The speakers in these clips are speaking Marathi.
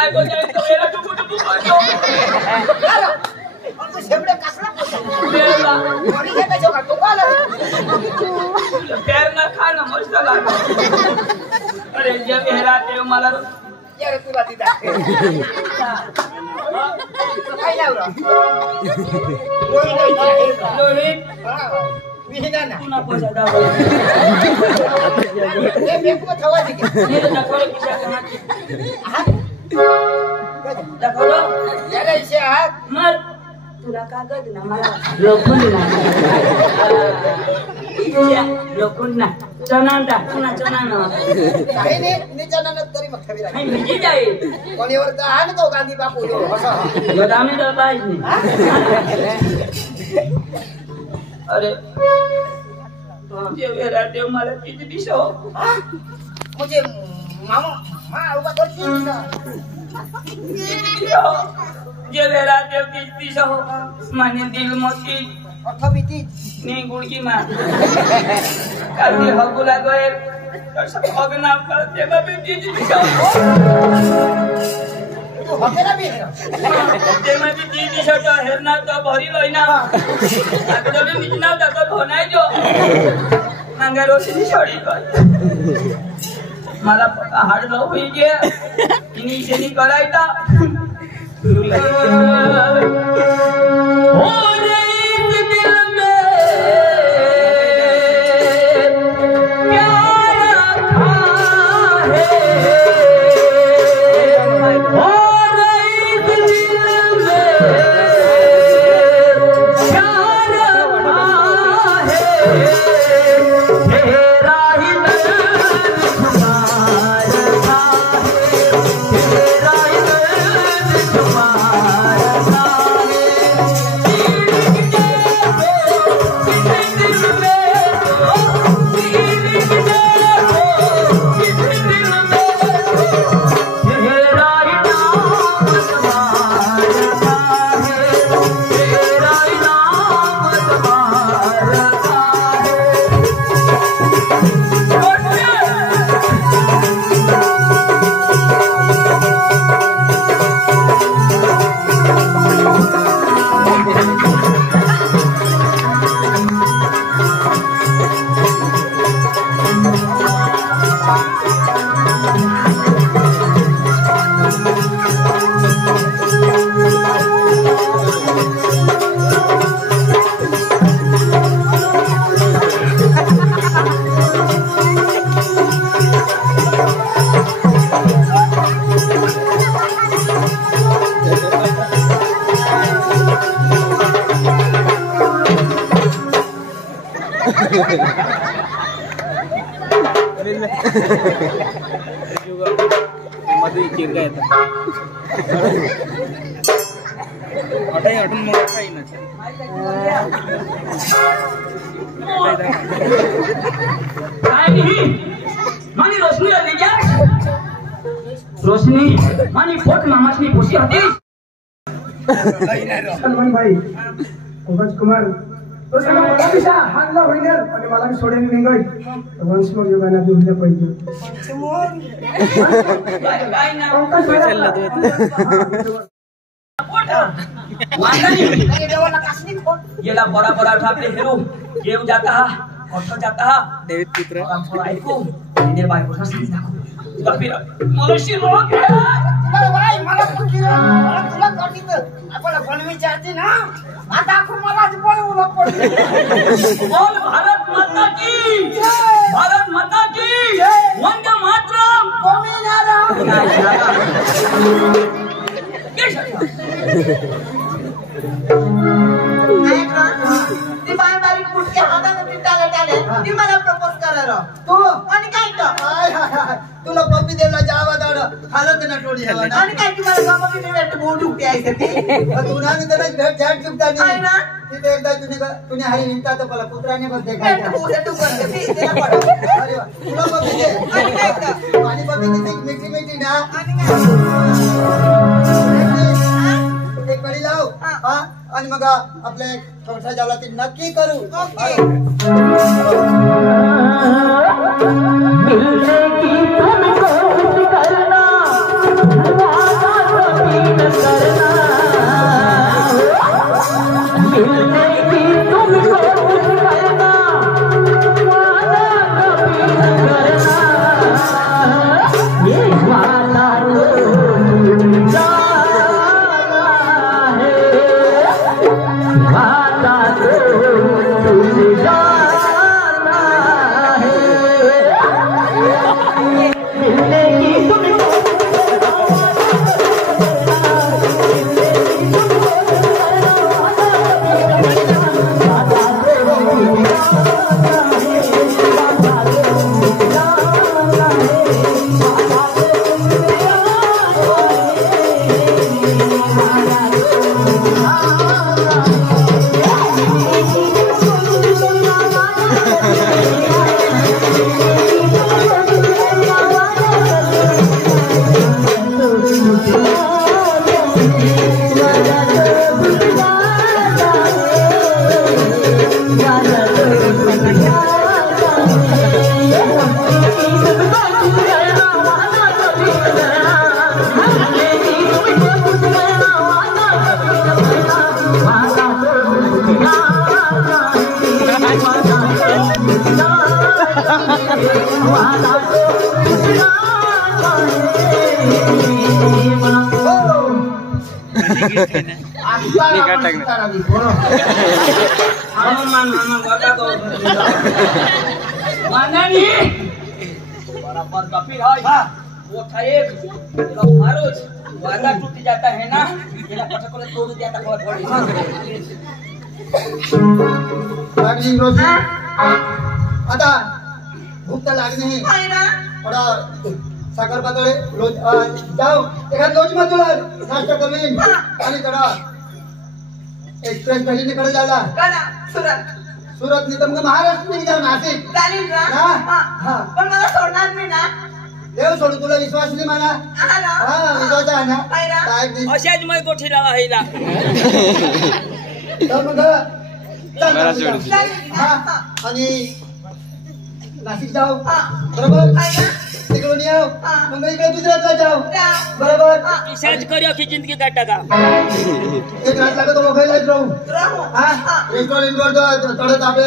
बायको जायचं वेळा टुकू टुकू करतो तो शेवडे कसला वेळा कोणी घेता जेव्हा तो आला पैर ना खाना मस्त लागतो अरे जब हेरा ते मला यार तुला दिदा काय लावरा लोहित विहिना ना पुन्हा पैसा दाव हे बेकू ठेवायची की हे दाखवलं किशा कहा दाखवलं याला इशे हात मर तुला कागद ना मला लोखंड ना इच्छा लोखंड ना चनांदा पुन्हा चनाना काही नाही निचानन तरी मग खबीर आहे नाही मिजी जाई कोणीवर का आण तो गांधी बापू असा गोदामी दबाईच नाही अरे जे वेरा देव मला किती दिसो मुझे मामा मा उगा तो चीज जे वेरा देव किती दिसो माने दिल मोती अथबिती नहीं गुड़की मां काली हगुला गए तो सब भगना करते बाबे चीज दिसो तू हकेला भी है जे मध्ये चीज दिसो तो हेरना तो भरी लईना आगडले निजना तो धोनाय जो मांगा रोटी छोड़ी कर मला हाड न होई गे इनी शेनी करायता मध्ये चिरगा येतात हटाई हटून मग काही ना मानी रोशनी आली क्या रोशनी मानी पोट मामासनी खुशी होती सलमान भाई पंकज कुमार तो सगळं मला दिशा हानला होईनर आणि मला मी सोडेन निघाय वन्स मोर यू गाना बी होईल पाहिजे काय ना पंकज चलला तो ये देवाला कसली खोट येला बड़ा बड़ा उठाते हेरो ये जाता हा ऑटो जाता हा डेविड पुत्र हम थोड़ा ऐकू इने बायको सा सांग दाखव तो फिर मनुष्य रोग है अरे भाई मला तुला कळतीत आपण बनवी चाहती ना आता आपण मला आज पण उलट पडली बोल भारत माता की भारत माता की वंदे मातरम कोणी ती बाय बारीक कुठच्या हाताने ती टाले ती मला प्रपोज करायला तू आणि काय तुला पप्पी देवला जावा दाड हालत ना टोडी आणि काय की मला गावा मी भेट बोट उठते आहे ते तू ना मी त्याला भेट जाट चुकता नाही ना तिथे एकदा तुने हाई निंता तर मला पुत्राने बघते काय तू करते ती तिला पडव अरे वा तुला पप्पी दे आणि काय आणि पप्पी ती मिठी ना आणि काय एक कडी लाव हा आणि मग आपले छोटा जावला ते नक्की करू मिलने की तुमको करना बराबर कपिल है वो था एक मारो वादा टूट जाता है ना ये पटक तोड़ दिया था बहुत बड़ी लागली रोजी आता भूक तर लागली नाही थोडा साखर पातळे जाऊ एखाद लोज तुला नाश्ता करीन आणि थोडा एक्सप्रेस कडे जायला सुरत नाही तर मग महाराष्ट्र नाही जाऊ नाशिक चालेल ना पण मला सोडणार नाही ना देव सोडू तुला विश्वास नाही मला विश्वास आहे ना काय नाही अशाच मै गोठी लावा हैला तर मग आणि नाशिक जाऊ बरोबर तिकडून येऊ मग इकडे गुजरातला जाऊ बरोबर किशाच करियो की जिंदगी काटा का एक रात लागत तो मोबाईल राहू रेस्टॉरंट वर थोडं आपले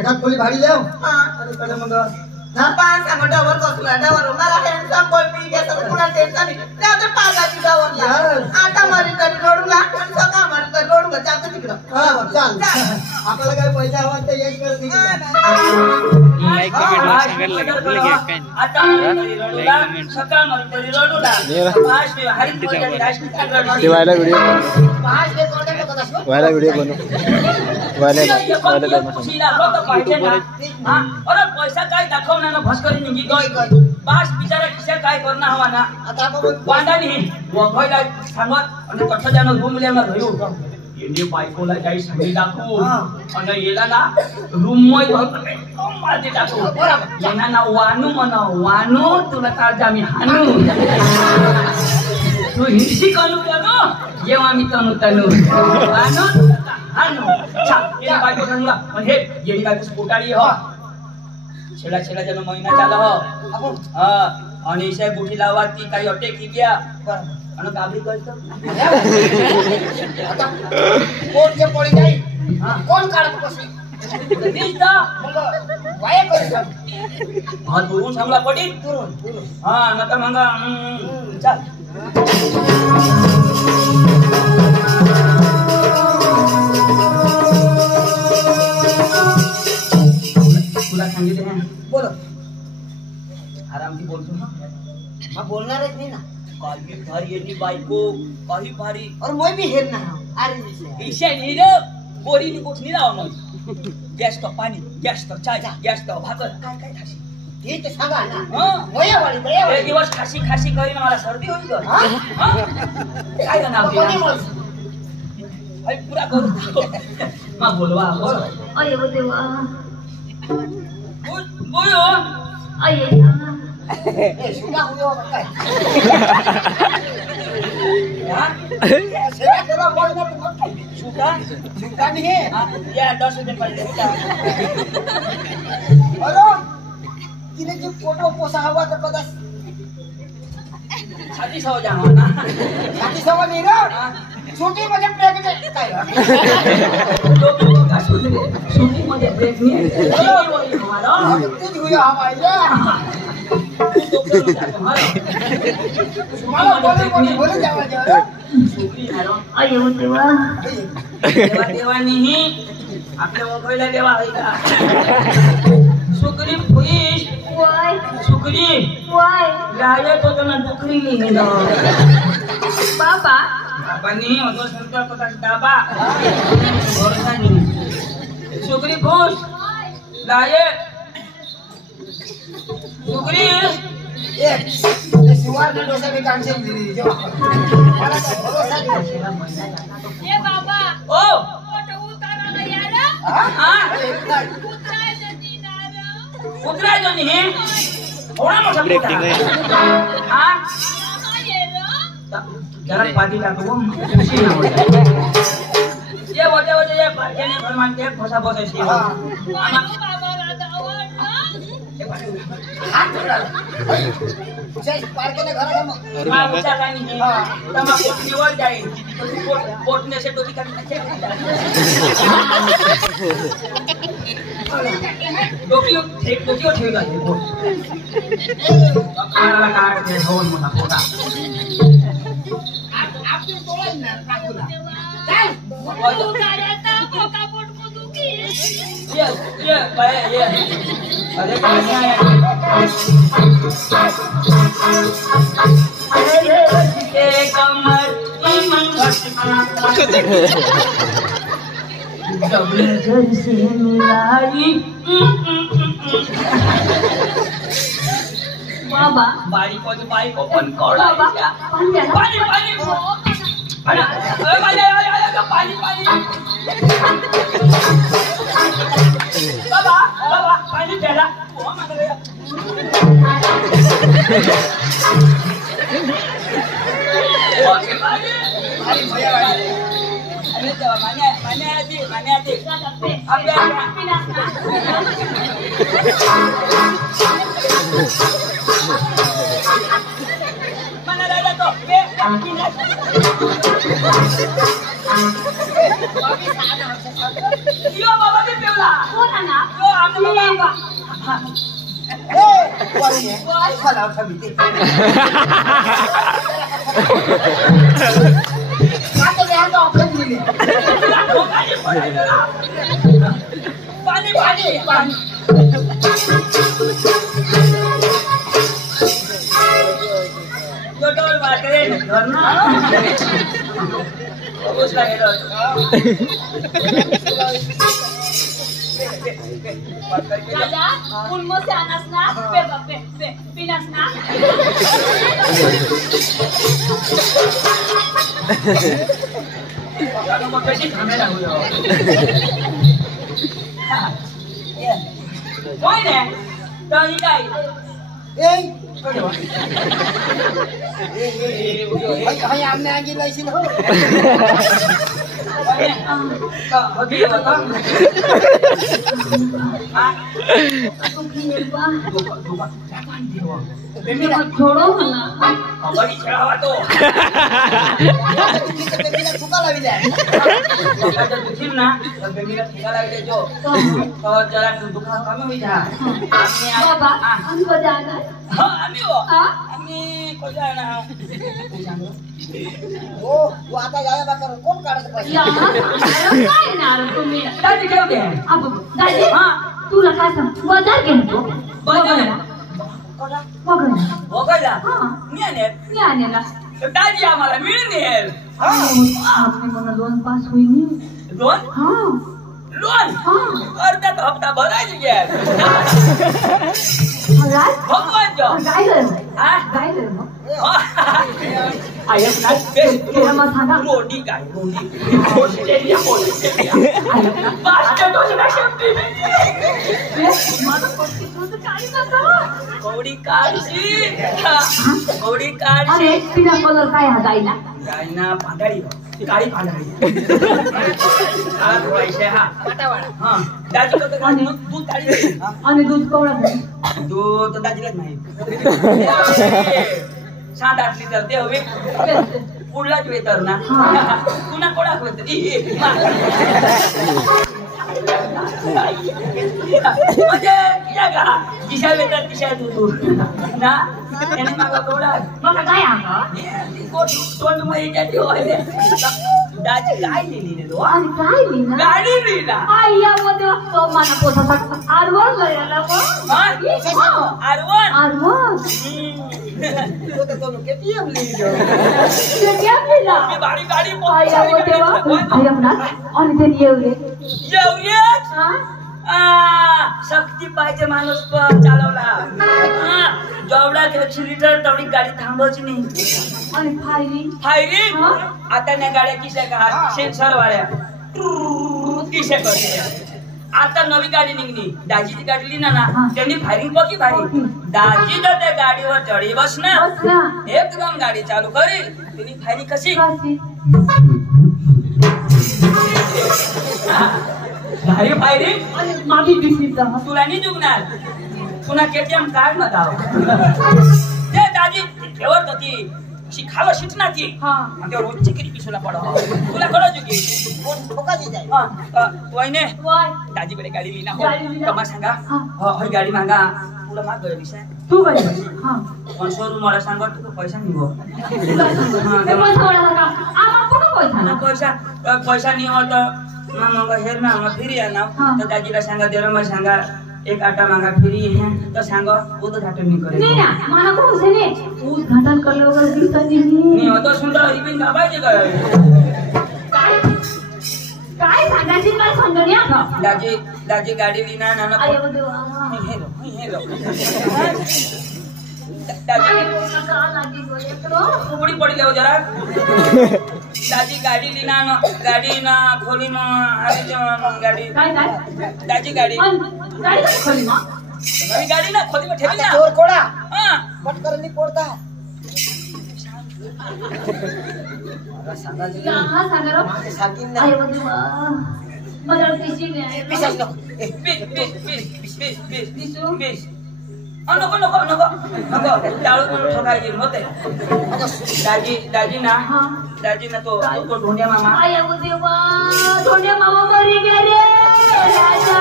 एखाद खोली भाडी जाऊ आणि कडे मग ना पाच डवर बसला डवर मला हँडसम बोलती घेतलं पुन्हा टेन्शन नाही त्या पागाची डवरला आता मारी तरी रोडला आणि सका मारी तरी रोडला जातो तिकडं चाल आपल्याला काय पैसा हवा ते यश करत लाईक कमेंट सांगायला लागेल बोल की काय आता रोडला सका मारी तरी रोडला पाच में हरी बोलते राष्ट्रीय ते व्हायला व्हिडिओ पाच ले कोणते लोक असो व्हायला व्हिडिओ बनव व्हायला अरे पैसा काय दाखव ना भस्करी निघी गय पाच बिचारा किशा काय करना हवा ना आता आपण वांदा नाही वखयला सांगत आणि तठ जाणं रूम लेला रह्यो होतो येणे बायकोला काही सांगी दाखवू आणि येला ना रूम मध्ये भरपूर एकदम मारते टाकू येना ना वानू म्हणा वानू तुला ताजा मी हानू तू हिंसी करू ना जेव्हा मी तनू वानू हानू येणे बायको सांगला पण हे येणे बायको पोटाळी हो छेला छेला जन महीना झाला हो आणि इसे बुठी लावा ती काही अटॅक की गया आणि गाबडी करतो आता कोण जे पडी जाई कोण काढत बसे बीज दा वाया करतो हा दुरून सांगला पडी दुरून हा नका मंगा चल तुला सांगितले ना बोलो आरामથી बोलतो मैं बोलणारच नाही ना काही भारी येणी बायको काही भारी और मैं भी हेरना अरे ईशा नीर बोरी नि कोठनी लाव मग गॅस तो पाणी गॅस तो चाय गॅस तो भाकर काय काय खाशी ते तर सांगा ना हं वयावाळी एक वयावाळी दिवस खाशी खाशी करीन मला सर्दी होईल काय नाव कोणी दिला बोलतो अरे पूरा करू मग बोलवा बोल अयो देवा बोलो अय्या ए सुना हुयो काय हां सेवा करा बोल ना तू काय सुका सुका नहीं है या 10 रुपये पडले अरे तिने जो फोटो पोसा हवा तर कदा 3600 जा हो ना साथी सवा नहीं रे छोटी म्हणजे ब्रेक दे काय लोक का शूटिंग मध्ये ब्रेक नाही हमारा तू हुयो हमारा तुम्हाला बोले जावा जा अयो देवा देवानीही आपल्या मोबाईलला देवा आहे का सुकरी फुईश वाय सुकरी वाय राजे तो त्यांना डुकरी लिहिली ना बाबा बाबांनी होतो संत पता डाबा सुकरी फुस राजे सुकरी एक शिवार ने डोसा भी कैंसिल दिली जो मला काय भरोसा नाही ए बाबा ओ फोटो उतारायला यार हा उतरायला दिनार उतरायचो नाही थोडा मोठा Breaking पोटा. हा जरा पाठी टाकू ये मोठे मोठे ये पाठ्याने घर मानते फसा बसायची पार्कने घरा मग हा उचा काय नाही तमा पोटणीवर जाईल पोटणे असे डोकी काढून डोकीवर ठेवला आहे पोट आपल्याला काय होऊन मोठा पोटा उतारायचा बोका पोटको दुखी ये बाय ये अरे अरे कमर ईमान घर से मिलाई बाबा बाई को पण कोडा बाबा पाणी बाबा पाणी प्याला राजा उनमो से आनास ना पे पिनास ना कोई ने तो ही काय आमने आगे लाइसिल हो छोड़ो ना बड़ी छड़ावा तो चुका लावी दे तो दुखील ना तो बेबीला ठेका लागले जो तो जरा दुखा कमी होई जा बाबा हम को जाना हां आम्ही हो हां आम्ही को जाना ओ तू आता जाया बा करून कोण काढत पैसे या काय ना तुम्ही दादी घेऊ दे अब दादी हां तुला काय सांग बाजार घेतो बाजार वगैरे हां मी आलेला दादी आम्हाला मिळणार आपने मला लोन पास होई नी लोन हां लोन अर्धा हप्ता भरायची घ्या राज भगवान जो गायलं हां गायलं आय एम नॉट तुला मग सांगा रोटी काय ऑस्ट्रेलिया बास्केट होता शेवटी माझं पक्षी तुझं काही नका कवडी काढशी कवडी काढशी अरे तिला कलर काय हा गायला गायना पांढरी काळी पांढरी हा पैसे हा हा दाजी कसं काय दूध काढी आणि दूध कवळा दूध दाजीलाच नाही 7-8 लिटर ते हवे पुढलाच वेतर ना पुन्हा कोणाक वेतर म्हणजे किया का दिशा वेतर दिशा दूध ना એને માગા કોડા मग काय हा तोंड मध्ये जाती होले दाजी काय लिहिली रे तो आणि काय लिहिलं गाडी लिहिला आया मध्ये तो मला पोटात आरवर गेला आरवन आरवर तो तर कोण केटीएम लिहिलो ते क्या लिहिला मी बारी गाडी आया मध्ये आया ना आणि ते येवले एवढेच हा शक्ती पाहिजे माणूस पण चालवला जेवढा 100 लिटर तेवढी गाडी थांबवायची नाही आणि फायरिंग फायरिंग आता त्या गाड्या किशा का सेन्सर वाल्या किशा करते आता नवी गाडी निघली दाजीची गाडी लिहिना ना त्यांनी फायरिंग बघी भारी दाजी तर त्या गाडीवर चढी बसणार एकदम गाडी चालू करेल त्यांनी फायरिंग कशी भारी फायरिंग आणि मागे दिसली तुला नाही जुगणार पुन्हा केटीएम कार्ड न दाव ते दाजी ठेवत होती शिखावा शिकनाची आणि ते रोजची किती पिसुला पडो तुला कळो जुगी कोण ठोकाची जाय वहिने वाय दाजी कडे गाडी लिहिना गाडी लिहिना. हो सांगा होय गाडी मागा तुला माग गयो दिसा तू काय हा 500 मला सांगा तू पैसा निघो ते पण थोडा पैसा नहीं हो तो मामा हेर्न म फेरि आना त दाजुलाई सँग दिएर म सँग एक आटा मांगा फ्री है तो सांग उद्घाटन नहीं करेगा नहीं ना माना को से ने उद्घाटन कर लो अगर दिस नहीं हो तो सुंदर रिबिन दबाई दे गयो काय सांगायची काय समजण्या का दाजी गाडी लिना नाना अरे देवा हेलो दाजी का लागी गयो उडी पडी ल्याउ जरा दाजी गाडी लिना गाडी ना खोली म आले जो गाडी काय दाजी गाडी खोली म नवी गाडी ना खोली में ठेली ना चोर कोड़ा हां पटकर नहीं पड़ता कहां सागर साकिन ना अरे देवा मदर पीछे में आए पिसाच लो बीस नको टाळू ठोकायची होते दाजी ना तो ढोंड्या मामा अरे देवा ढोंड्या मामा मरी गेले राजा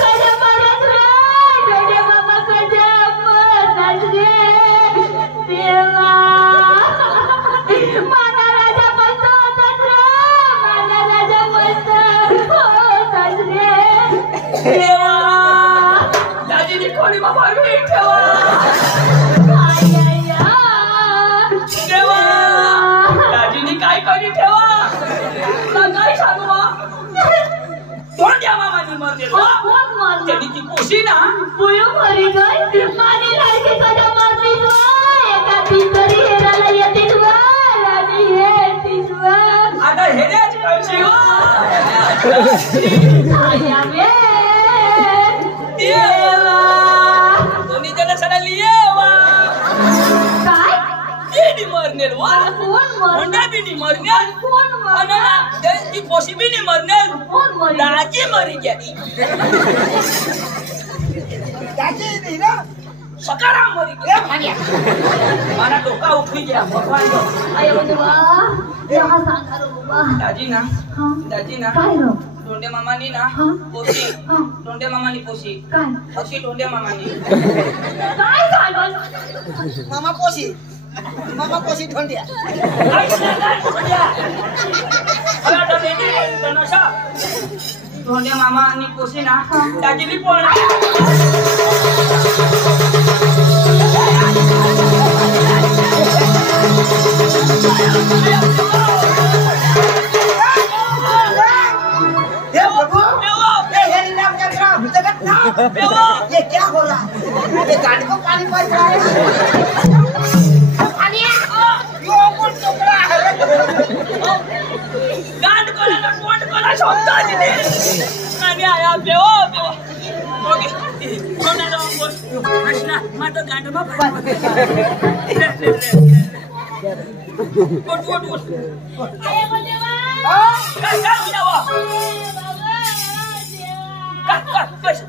कजा मरत रे ढोंड्या मामा कजा मरत रे देवा माना राजा मस्त होतात रे माना राजा मस्त होतात रे देवा दाजीनी खोली मा बागडी ठेवा देवा दाजीनी काय करी ठेवा काय सांगू ढोंड्या मामानी मरले त्यांनी ती कोशी ना पुयो मरी गई मानी लाडकी कजा मरली एका तिसरी हेराला येतील राणी हेतीवा आता हेऱ्याच कळशी हो आया बे देवा दोन्ही जण सडाली येवा काय तिनी मरनेल वा कोण मर ढोंड्या बिनी मरनेल कोण मर आणि ना ती कोशी बिनी मरनेल कोण मरी दाजी मरी गेली दाजी नहीं ना सकाराम मरी गेली माना डोका उठली गया भगवान को अरे देवा यहाँ सांगा रो बाबा दाजी ना काय रो ढोंड्या मामानी ना हाँ। पोशी हाँ। ढोंड्या मामानी पोशी काय पोशी ढोंड्या मामानी काय सांगा मामा पोसी ढोंडिया ढोंड्या मामा आणि पोशी ना दाजी बी पळणार हे प्रभु हे हरि नाम का नाम जगत नाम ये क्या हो रहा है ये गाड़ी को पानी पड़ रहा है पानी यो कौन टुकड़ा है गांड कोला कोण कोला शब्द दिले आणि आया बेव ओके कोणा जाऊन बोल कृष्णा माझं गांड बाबा कोट अरे देवा काय होईना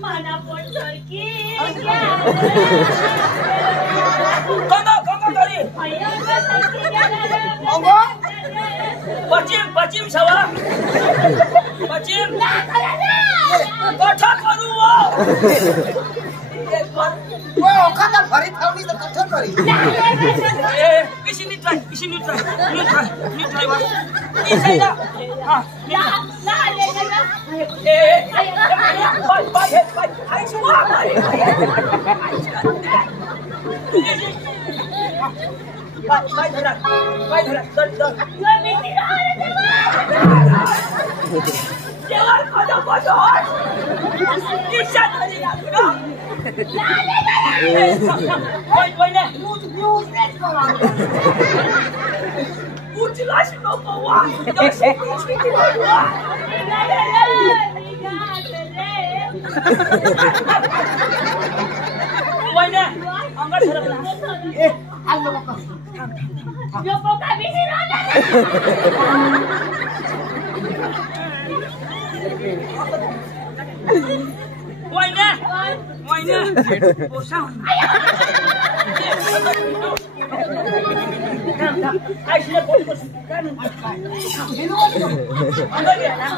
माना पण सरकी कोण तरी पश्चिम सवा पश्चिम कठा करू वो खाता भरी थावनी तो कठोर करी किसी नीट ट्राई वा इसेला हां बाय आई सुवा बाय धरा चल जेवण खाजा बसोर इच्छा तरी लागो वयने उचलाश नको वा वयने अंगात सरकला ए आलो बाबा यो पोका बिसी रोला वयने बोसा आईने बोल अंदर गया ना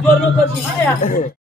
दोनों को